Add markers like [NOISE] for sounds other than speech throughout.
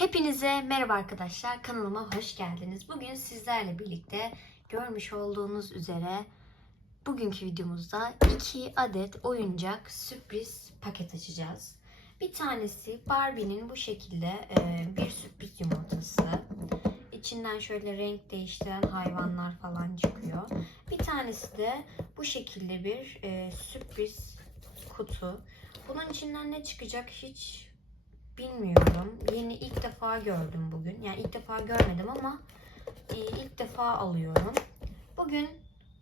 Hepinize merhaba arkadaşlar. Kanalıma hoş geldiniz. Bugün sizlerle birlikte görmüş olduğunuz üzere bugünkü videomuzda iki adet oyuncak sürpriz paket açacağız. Bir tanesi Barbie'nin bu şekilde e, bir sürpriz yumurtası. İçinden şöyle renk değiştiren hayvanlar falan çıkıyor. Bir tanesi de bu şekilde bir e, sürpriz kutu. Bunun içinden ne çıkacak hiç bilmiyorum. Yeni ilk defa gördüm bugün. Yani ilk defa görmedim ama e, ilk defa alıyorum. Bugün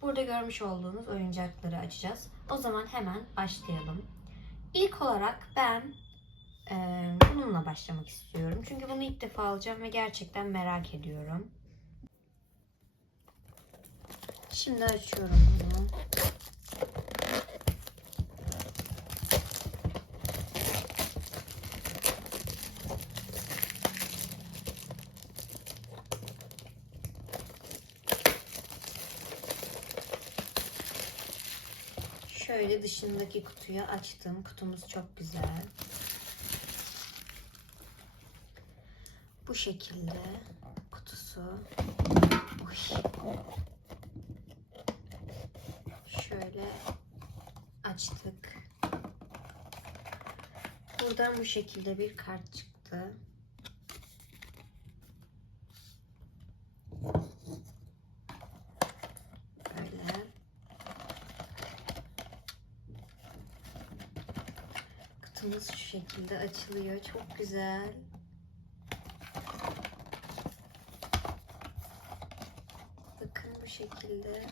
burada görmüş olduğunuz oyuncakları açacağız. O zaman hemen başlayalım. İlk olarak ben e, bununla başlamak istiyorum. Çünkü bunu ilk defa alacağım ve gerçekten merak ediyorum. Şimdi açıyorum bunu. Şöyle dışındaki kutuyu açtım. Kutumuz çok güzel. Bu şekilde kutusu. Oy. Şöyle açtık. Buradan bu şekilde bir kart çıktı. Böyle. Kutumuz şu şekilde açılıyor. Çok güzel. Bakın bu şekilde.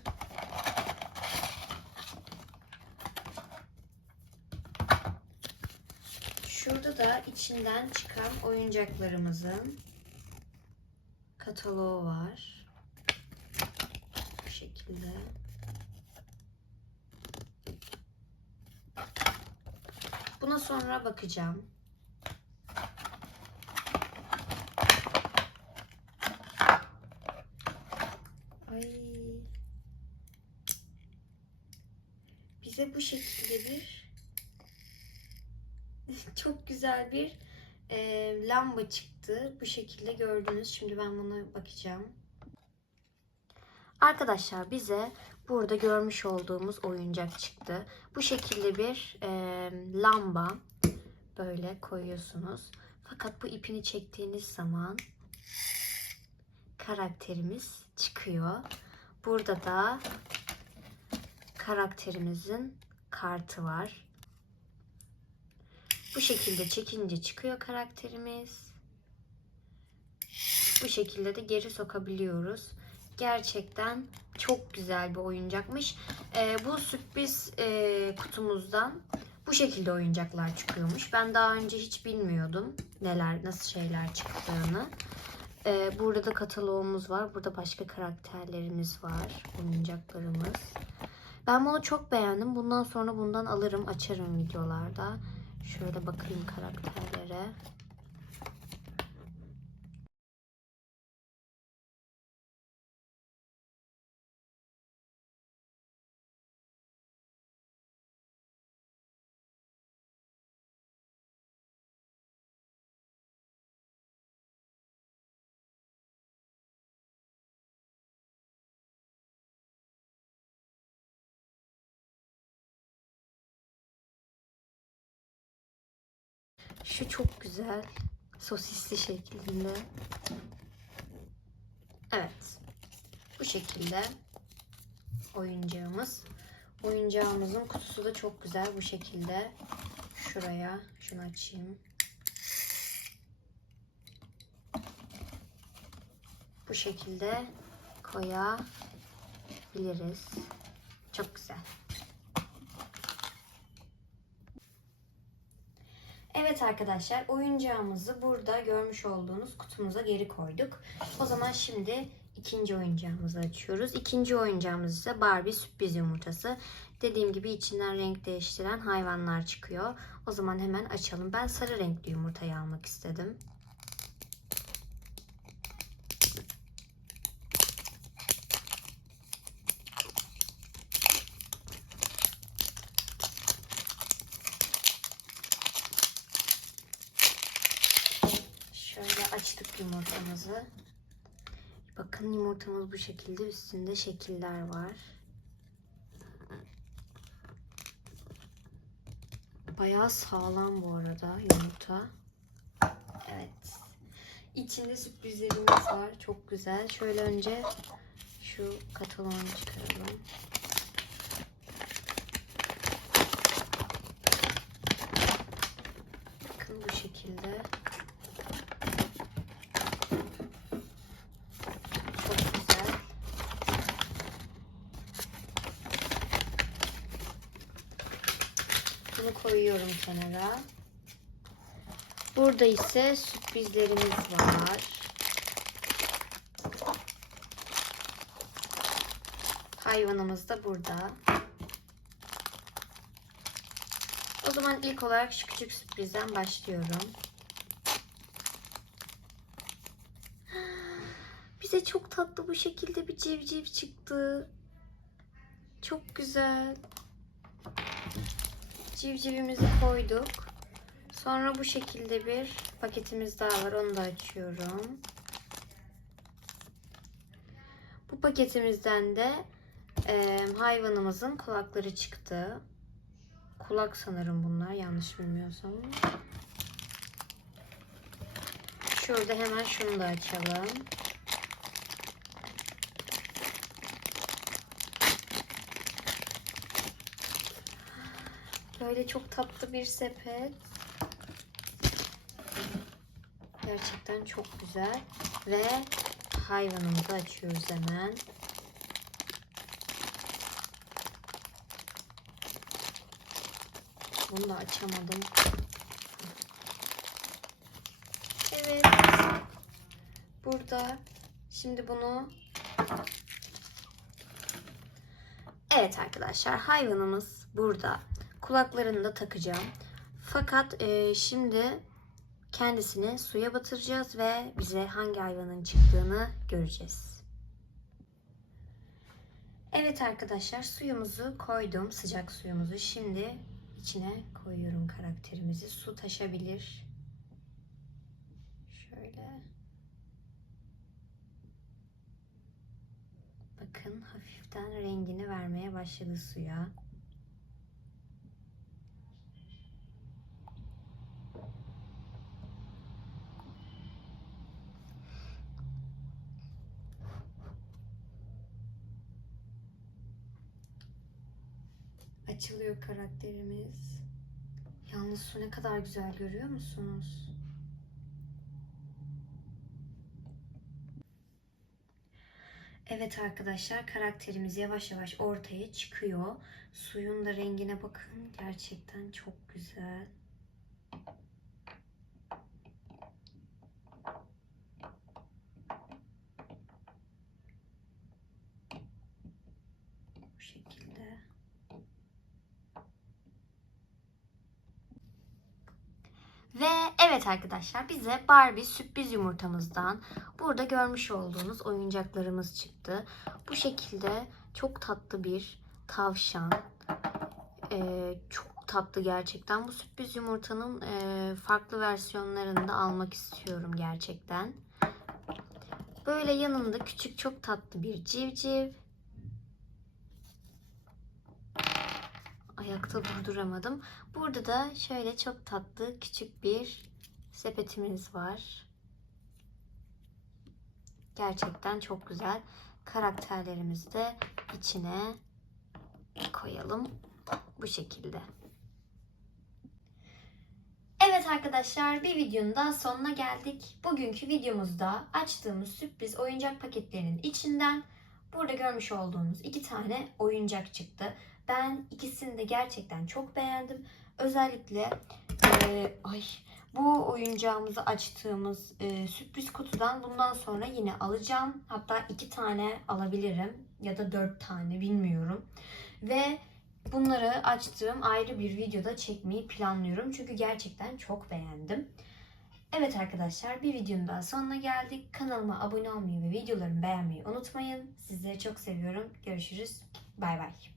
Şurada da içinden çıkan oyuncaklarımızın kataloğu var. Bu şekilde. Buna sonra bakacağım. Ay. Bize bu şekilde bir [LAUGHS] çok güzel bir e, lamba çıktı. Bu şekilde gördünüz. Şimdi ben buna bakacağım. Arkadaşlar bize burada görmüş olduğumuz oyuncak çıktı. Bu şekilde bir e, lamba böyle koyuyorsunuz. Fakat bu ipini çektiğiniz zaman karakterimiz çıkıyor. Burada da karakterimizin kartı var. Bu şekilde çekince çıkıyor karakterimiz. Bu şekilde de geri sokabiliyoruz. Gerçekten çok güzel bir oyuncakmış. Ee, bu sürpriz e, kutumuzdan bu şekilde oyuncaklar çıkıyormuş. Ben daha önce hiç bilmiyordum neler, nasıl şeyler çıktığını. Ee, burada da kataloğumuz var. Burada başka karakterlerimiz var. Oyuncaklarımız. Ben bunu çok beğendim. Bundan sonra bundan alırım, açarım videolarda. Şöyle bakayım karakterlere. Şu çok güzel. Sosisli şeklinde. Evet. Bu şekilde oyuncağımız. Oyuncağımızın kutusu da çok güzel bu şekilde. Şuraya şunu açayım. Bu şekilde koyabiliriz. Çok güzel. Evet arkadaşlar oyuncağımızı burada görmüş olduğunuz kutumuza geri koyduk. O zaman şimdi ikinci oyuncağımızı açıyoruz. İkinci oyuncağımız ise Barbie sürpriz yumurtası. Dediğim gibi içinden renk değiştiren hayvanlar çıkıyor. O zaman hemen açalım. Ben sarı renkli yumurtayı almak istedim. Şöyle açtık yumurtamızı. Bakın yumurtamız bu şekilde. Üstünde şekiller var. Bayağı sağlam bu arada yumurta. Evet. İçinde sürprizlerimiz var. Çok güzel. Şöyle önce şu kataloğunu çıkaralım. Bakın bu şekilde. Çok güzel. Bunu koyuyorum kenara. Burada ise sürprizlerimiz var. Hayvanımız da burada. O zaman ilk olarak şu küçük sürprizden başlıyorum. [GASPS] Bize çok tatlı bu şekilde bir civciv çıktı. Çok güzel. Civcivimizi koyduk. Sonra bu şekilde bir paketimiz daha var. Onu da açıyorum. Bu paketimizden de e, hayvanımızın kulakları çıktı. Kulak sanırım bunlar yanlış bilmiyorsam. Şurada hemen şunu da açalım. Böyle çok tatlı bir sepet. Gerçekten çok güzel. Ve hayvanımızı açıyoruz hemen. Bunu da açamadım. Evet. Burada. Şimdi bunu Evet arkadaşlar hayvanımız burada. Kulaklarını da takacağım. Fakat e, şimdi kendisini suya batıracağız ve bize hangi hayvanın çıktığını göreceğiz. Evet arkadaşlar suyumuzu koydum. Sıcak suyumuzu. Şimdi içine koyuyorum karakterimizi. Su taşabilir. Şöyle. Bakın hafiften rengini vermeye başladı suya. Açılıyor karakterimiz. Yalnız su ne kadar güzel görüyor musunuz? Evet arkadaşlar karakterimiz yavaş yavaş ortaya çıkıyor. Suyun da rengine bakın. Gerçekten çok güzel. Bu şekilde. Ve evet arkadaşlar bize Barbie sürpriz yumurtamızdan burada görmüş olduğunuz oyuncaklarımız çıktı. Bu şekilde çok tatlı bir tavşan. Ee, çok tatlı gerçekten. Bu sürpriz yumurtanın e, farklı versiyonlarını da almak istiyorum gerçekten. Böyle yanında küçük çok tatlı bir civciv. Ayakta durduramadım. Burada da şöyle çok tatlı küçük bir sepetimiz var. Gerçekten çok güzel. Karakterlerimizi de içine koyalım. Bu şekilde. Evet arkadaşlar bir videonun daha sonuna geldik. Bugünkü videomuzda açtığımız sürpriz oyuncak paketlerinin içinden burada görmüş olduğunuz iki tane oyuncak çıktı. Ben ikisini de gerçekten çok beğendim. Özellikle e, ay bu oyuncağımızı açtığımız e, sürpriz kutudan bundan sonra yine alacağım. Hatta iki tane alabilirim ya da dört tane bilmiyorum. Ve bunları açtığım ayrı bir videoda çekmeyi planlıyorum. Çünkü gerçekten çok beğendim. Evet arkadaşlar bir videonun daha sonuna geldik. Kanalıma abone olmayı ve videolarımı beğenmeyi unutmayın. Sizleri çok seviyorum. Görüşürüz. Bay bay.